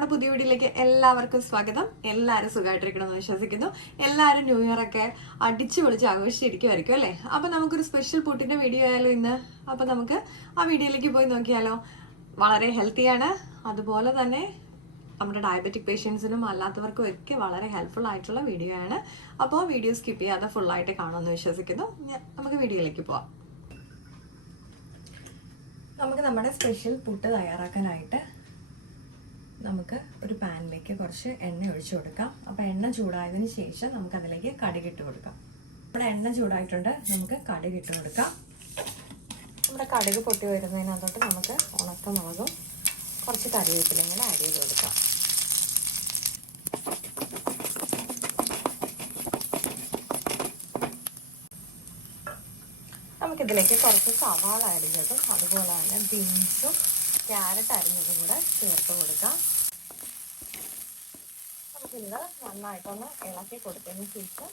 നമ്മുടെ പുതിയ വീഡിയോയിലേക്ക് എല്ലാവർക്കും സ്വാഗതം. എല്ലാവരും സുഖമായിട്ടിരിക്കണമെന്ന് വിശ്വസിക്കുന്നു. എല്ലാവരും ന്യൂ ഇയർ ഒക്കെ അടിച്ചു പൊളിച്ച് ആഘോഷിച്ചിരിക്കുമായിരിക്കും അല്ലേ? അപ്പൊ നമുക്കൊരു സ്പെഷ്യൽ പുട്ടിന്റെ വീഡിയോ ആയാലോ ഇന്ന്. അപ്പൊ നമുക്ക് ആ വീഡിയോയിലേക്ക് പോയി നോക്കിയാലോ. വളരെ ഹെൽത്തിയാണ്, അതുപോലെ തന്നെ നമ്മുടെ ഡയബറ്റിക് പേഷ്യൻസിനും അല്ലാത്തവർക്കും ഒക്കെ വളരെ ഹെൽപ്ഫുൾ ആയിട്ടുള്ള വീഡിയോ ആണ്. അപ്പോൾ വീഡിയോ സ്കിപ്പ് ചെയ്യാതെ ഫുള്ളായിട്ട് കാണുമെന്ന് വിശ്വസിക്കുന്നു. നമുക്ക് വീഡിയോയിലേക്ക് പോവാം. നമുക്ക് നമ്മുടെ സ്പെഷ്യൽ പുട്ട് തയ്യാറാക്കാനായിട്ട് നമുക്ക് ഒരു പാനിലേക്ക് കുറച്ച് എണ്ണ ഒഴിച്ചു കൊടുക്കാം. അപ്പോൾ എണ്ണ ചൂടായതിനു ശേഷം നമുക്കതിലേക്ക് കടുകിട്ട് കൊടുക്കാം. നമ്മുടെ എണ്ണ ചൂടായിട്ടുണ്ട്, നമുക്ക് കടുകിട്ട് കൊടുക്കാം. നമ്മുടെ കടുക് പൊട്ടി വരുന്നതിനകത്തോട്ട് നമുക്ക് ഉണക്കമുളകും കുറച്ച് കറിവേപ്പിലയും കൂടെ ആഡ് ചെയ്ത് കൊടുക്കാം. നമുക്കിതിലേക്ക് കുറച്ച് സവാള അരിഞ്ഞതും അതുപോലെ തന്നെ ബീൻസും ക്യാരറ്റ് അരിഞ്ഞതും കൂടെ ചേർത്ത് കൊടുക്കാം. നമുക്കിത് നന്നായിട്ടൊന്ന് ഇളക്കി കൊടുത്തതിന് ശേഷം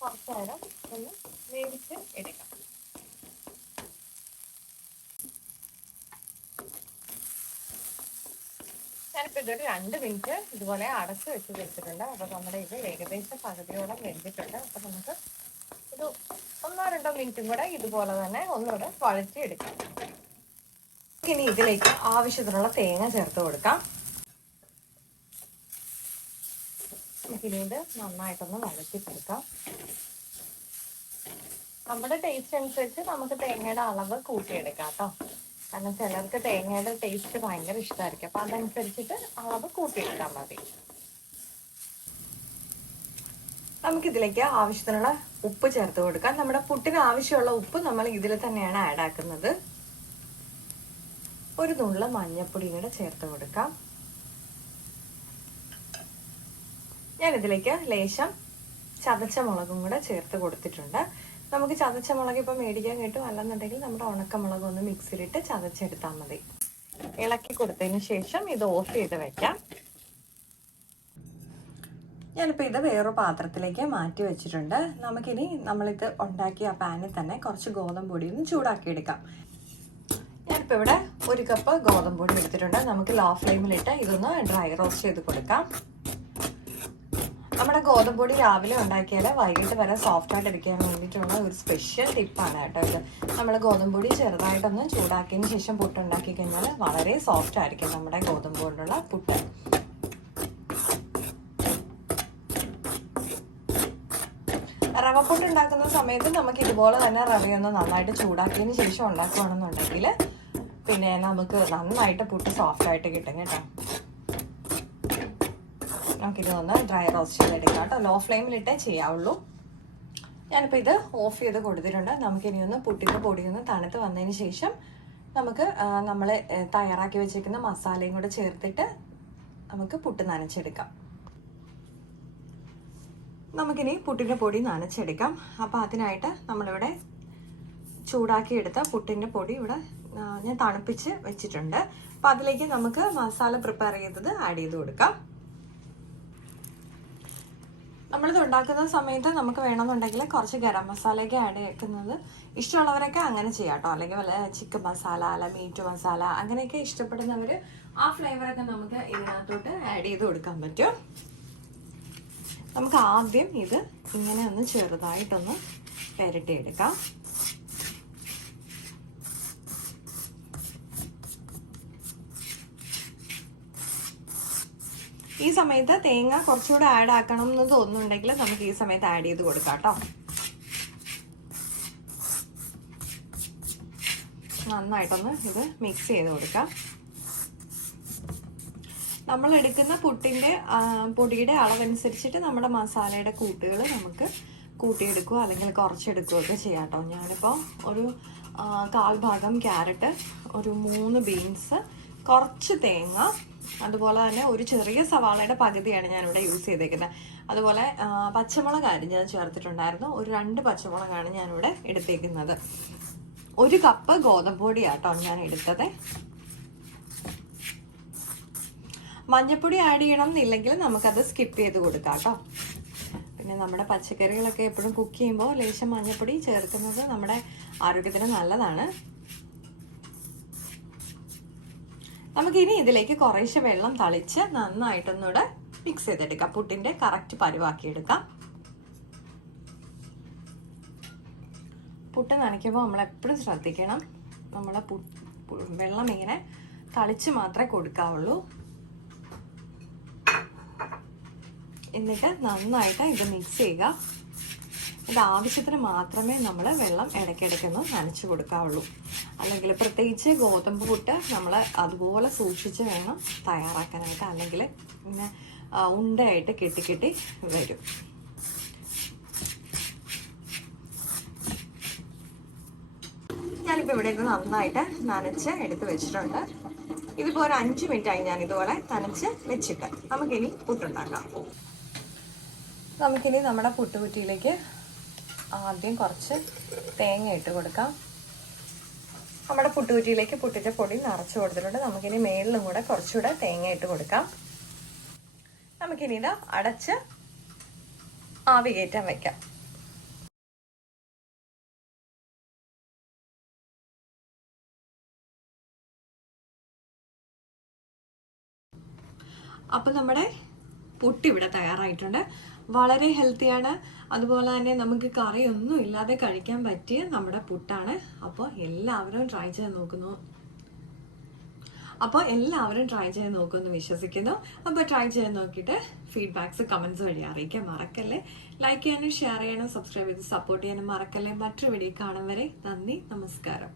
കുറച്ച് നേരം ഒന്ന് വേവിച്ച് എടുക്കാം. ഞാനിപ്പോൾ ഇതൊരു 2 മിനിറ്റ് ഇതുപോലെ അടച്ച് വെച്ച് വെച്ചിട്ടുണ്ട്. അപ്പോൾ നമ്മുടെ ഇത് ഏകദേശം പകുതിയോളം വെന്തിട്ടുണ്ട്. അപ്പോൾ നമുക്ക് ഒരു 1-2 മിനിറ്റും കൂടെ ഇതുപോലെ തന്നെ ഒന്നുകൂടെ വഴറ്റി എടുക്കാം. ഇനി ഇതിലേക്ക് ആവശ്യത്തിനുള്ള തേങ്ങ ചേർത്ത് കൊടുക്കാം. നമുക്കിനി ഇത് നന്നായിട്ടൊന്ന് വഴറ്റി കൊടുക്കാം. നമ്മുടെ ടേസ്റ്റ് അനുസരിച്ച് നമുക്ക് തേങ്ങയുടെ അളവ് കൂട്ടിയെടുക്കാം കേട്ടോ. കാരണം ചിലർക്ക് തേങ്ങയുടെ ടേസ്റ്റ് ഭയങ്കര ഇഷ്ടമായിരിക്കും. അപ്പം അതനുസരിച്ചിട്ട് അളവ് കൂട്ടിയെടുക്കാൻ മതി. നമുക്കിതിലേക്ക് ആവശ്യത്തിനുള്ള ഉപ്പ് ചേർത്ത് കൊടുക്കാം. നമ്മുടെ പുട്ടിന് ആവശ്യമുള്ള ഉപ്പ് നമ്മൾ ഇതിൽ തന്നെയാണ് ആഡ് ആക്കുന്നത്. ഒരു നുള്ള് മഞ്ഞപ്പൊടിയും കൂടെ ചേർത്ത് കൊടുക്കാം. ഞാനിതിലേക്ക് ലേശം ചതച്ച മുളകും കൂടെ ചേർത്ത് കൊടുത്തിട്ടുണ്ട്. നമുക്ക് ചതച്ച മുളക് ഇപ്പം മേടിക്കാൻ കിട്ടും, അല്ലെന്നുണ്ടെങ്കിൽ നമ്മുടെ ഉണക്കമുളക് ഒന്ന് മിക്സിയിലിട്ട് ചതച്ചെടുത്താൽ മതി. ഇളക്കി കൊടുത്തതിന് ശേഷം ഇത് ഓഫ് ചെയ്ത് വെക്കാം. ഞാനിപ്പോൾ ഇത് വേറൊരു പാത്രത്തിലേക്ക് മാറ്റി വെച്ചിട്ടുണ്ട്. നമുക്കിനി നമ്മളിത് ഉണ്ടാക്കിയ ആ പാനിൽ തന്നെ കുറച്ച് ഗോതമ്പ് പൊടി ഒന്ന് ചൂടാക്കി എടുക്കാം. ഞാനിപ്പോൾ ഇവിടെ 1 കപ്പ് ഗോതമ്പ് പൊടി എടുത്തിട്ടുണ്ട്. നമുക്ക് ലോ ഫ്ലെയിമിലിട്ട് ഇതൊന്ന് ഡ്രൈ റോസ്റ്റ് ചെയ്ത് കൊടുക്കാം. നമ്മുടെ ഗോതമ്പ് പൊടി രാവിലെ ഉണ്ടാക്കിയാൽ വൈകിട്ട് വരെ സോഫ്റ്റ് ആയിട്ട് ഇരിക്കാൻ വേണ്ടിയിട്ടുള്ള ഒരു സ്പെഷ്യൽ ടിപ്പാണ് കേട്ടോ ഇത്. നമ്മൾ ഗോതമ്പ് പൊടി ചെറുതായിട്ടൊന്ന് ചൂടാക്കിയതിന് ശേഷം പുട്ട് ഉണ്ടാക്കി കഴിഞ്ഞാൽ വളരെ സോഫ്റ്റ് ആയിരിക്കും നമ്മുടെ ഗോതമ്പ് കൊണ്ടുള്ള പുട്ട്. റവപ്പുട്ട് ഉണ്ടാക്കുന്ന സമയത്ത് നമുക്ക് ഇതുപോലെ തന്നെ റവയൊന്ന് നന്നായിട്ട് ചൂടാക്കിയതിന് ശേഷം ഉണ്ടാക്കുകയാണെന്നുണ്ടെങ്കിൽ പിന്നെ നമുക്ക് നന്നായിട്ട് പുട്ട് സോഫ്റ്റ് ആയിട്ട് കിട്ടും കേട്ടോ. നമുക്കിത് ഒന്ന് ഡ്രൈ റോസ്റ്റ് ചെയ്തെടുക്കാം കേട്ടോ. ലോ ഫ്ലെയിമിലിട്ടേ ചെയ്യാവുള്ളൂ. ഞാനിപ്പോൾ ഇത് ഓഫ് ചെയ്ത് കൊടുത്തിട്ടുണ്ട്. നമുക്കിനി ഒന്ന് പുട്ടിൻ്റെ പൊടിയൊന്ന് തണുത്ത് വന്നതിന് ശേഷം നമുക്ക് നമ്മൾ തയ്യാറാക്കി വെച്ചിരിക്കുന്ന മസാലയും കൂടെ ചേർത്തിട്ട് നമുക്ക് പുട്ട് നനച്ചെടുക്കാം. നമുക്കിനി പുട്ടിൻ്റെ പൊടി നനച്ചെടുക്കാം. അപ്പോൾ അതിനായിട്ട് നമ്മളിവിടെ ചൂടാക്കിയെടുത്ത പുട്ടിൻ്റെ പൊടി ഇവിടെ ഞാൻ തണുപ്പിച്ച് വെച്ചിട്ടുണ്ട്. അപ്പോൾ അതിലേക്ക് നമുക്ക് മസാല പ്രിപ്പയർ ചെയ്തത് ആഡ് ചെയ്ത് കൊടുക്കാം. നമ്മളിത് ഉണ്ടാക്കുന്ന സമയത്ത് നമുക്ക് വേണമെന്നുണ്ടെങ്കിൽ കുറച്ച് ഗരം മസാലയൊക്കെ ആഡ് ചെയ്യുന്നത് ഇഷ്ടമുള്ളവരൊക്കെ അങ്ങനെ ചെയ്യാം കേട്ടോ. അല്ലെങ്കിൽ വല്ല ചിക്കൻ മസാല അല്ല മീറ്റ് മസാല അങ്ങനെയൊക്കെ ഇഷ്ടപ്പെടുന്നവർ ആ ഫ്ലേവറൊക്കെ നമുക്ക് ഇതിനകത്തോട്ട് ആഡ് ചെയ്ത് കൊടുക്കാൻ പറ്റും. നമുക്ക് ആദ്യം ഇത് ഇങ്ങനെ ഒന്ന് ചെറുതായിട്ടൊന്ന് പുരട്ടിയെടുക്കാം. ഈ സമയത്ത് തേങ്ങ കുറച്ചുകൂടെ ആഡ് ആക്കണം എന്ന് തോന്നുന്നുണ്ടെങ്കിൽ നമുക്ക് ഈ സമയത്ത് ആഡ് ചെയ്ത് കൊടുക്കാം കേട്ടോ. നന്നായിട്ടൊന്ന് ഇത് മിക്സ് ചെയ്ത് കൊടുക്കാം. നമ്മൾ എടുക്കുന്ന പുട്ടിൻ്റെ പൊടിയുടെ അളവനുസരിച്ചിട്ട് നമ്മുടെ മസാലയുടെ കൂട്ടുകൾ നമുക്ക് കൂട്ടിയെടുക്കുകയോ അല്ലെങ്കിൽ കുറച്ചെടുക്കുകയോ ഒക്കെ ചെയ്യാം കേട്ടോ. ഞാനിപ്പോൾ ഒരു 1/4 ഭാഗം ക്യാരറ്റ്, ഒരു 3 ബീൻസ്, കുറച്ച് തേങ്ങ, അതുപോലെ തന്നെ ഒരു ചെറിയ സവാളയുടെ പകുതിയാണ് ഞാനിവിടെ യൂസ് ചെയ്തേക്കുന്നത്. അതുപോലെ പച്ചമുളക് അരിഞ്ഞത് ചേർത്തിട്ടുണ്ടായിരുന്നു. ഒരു 2 പച്ചമുളകാണ് ഞാനിവിടെ എടുത്തേക്കുന്നത്. 1 കപ്പ് ഗോതമ്പ് പൊടിയാട്ടോ ഞാൻ എടുത്തത്. മഞ്ഞപ്പൊടി ആഡ് ചെയ്യണം എന്നില്ലെങ്കിൽ നമുക്കത് സ്കിപ്പ് ചെയ്ത് കൊടുക്കാം കേട്ടോ. പിന്നെ നമ്മുടെ പച്ചക്കറികളൊക്കെ എപ്പോഴും കുക്ക് ചെയ്യുമ്പോൾ ലേശം മഞ്ഞപ്പൊടി ചേർക്കുന്നത് നമ്മുടെ ആരോഗ്യത്തിന് നല്ലതാണ്. നമുക്കിനി ഇതിലേക്ക് കുറേശ്ശെ വെള്ളം തളിച്ച് നന്നായിട്ടൊന്നുകൂടെ മിക്സ് ചെയ്തെടുക്കാം. പുട്ടിന്റെ കറക്റ്റ് പരുവാക്കിയെടുക്കാം. പുട്ട് നനയ്ക്കുമ്പോൾ നമ്മൾ എപ്പോഴും ശ്രദ്ധിക്കണം, നമ്മളെ വെള്ളം ഇങ്ങനെ തളിച്ച് മാത്രമേ കൊടുക്കാവുള്ളൂ. എന്നിട്ട് നന്നായിട്ട് ഇത് മിക്സ് ചെയ്യുക. ഇത് ആവശ്യത്തിന് മാത്രമേ നമ്മൾ വെള്ളം ഇടയ്ക്കിടയ്ക്കൊന്ന് നനച്ച് കൊടുക്കാവുള്ളൂ. അല്ലെങ്കിൽ പ്രത്യേകിച്ച് ഗോതമ്പ് പുട്ട് നമ്മൾ അതുപോലെ സൂക്ഷിച്ച് വേണം തയ്യാറാക്കാനായിട്ട്, അല്ലെങ്കിൽ ഇങ്ങനെ ഉണ്ടയായിട്ട് കെട്ടി വരും. ഞാനിപ്പോൾ ഇവിടെ ഇത് നന്നായിട്ട് നനച്ച് എടുത്ത് വെച്ചിട്ടുണ്ട്. ഇതിപ്പോൾ ഒരു 5 മിനിറ്റായി ഞാൻ ഇതുപോലെ നനച്ച് വെച്ചിട്ട്. നമുക്കിനി പുട്ടുണ്ടാക്കാം. നമുക്കിനി നമ്മുടെ പുട്ടുകുറ്റിയിലേക്ക് ആദ്യം കുറച്ച് തേങ്ങ ഇട്ട് കൊടുക്കാം. നമ്മുടെ പുട്ടുകുറ്റിയിലേക്ക് പുട്ടിൻ്റെ പൊടി നിറച്ച് കൊടുത്തിട്ടുണ്ട്. നമുക്കിനി മേളിലും കൂടെ കുറച്ചുകൂടെ തേങ്ങ ഇട്ട് കൊടുക്കാം. നമുക്കിനി ഇത് അടച്ച് ആവി കയറ്റാൻ വെക്കാം. അപ്പം നമ്മുടെ പുട്ട് ഇവിടെ തയ്യാറായിട്ടുണ്ട്. വളരെ ഹെൽത്തിയാണ്. അതുപോലെ തന്നെ നമുക്ക് കറിയൊന്നും ഇല്ലാതെ കഴിക്കാൻ പറ്റിയ നമ്മുടെ പുട്ടാണ്. അപ്പോൾ എല്ലാവരും ട്രൈ ചെയ്ത് നോക്കുമെന്ന് വിശ്വസിക്കുന്നു. അപ്പോൾ ട്രൈ ചെയ്ത് നോക്കിയിട്ട് ഫീഡ്ബാക്സ് കമൻസ് വഴി അറിയിക്കാൻ മറക്കല്ലേ. ലൈക്ക് ചെയ്യാനും ഷെയർ ചെയ്യാനും സബ്സ്ക്രൈബ് ചെയ്ത് സപ്പോർട്ട് ചെയ്യാനും മറക്കല്ലേ. മറ്റൊരു വീഡിയോ കാണും വരെ നന്ദി, നമസ്കാരം.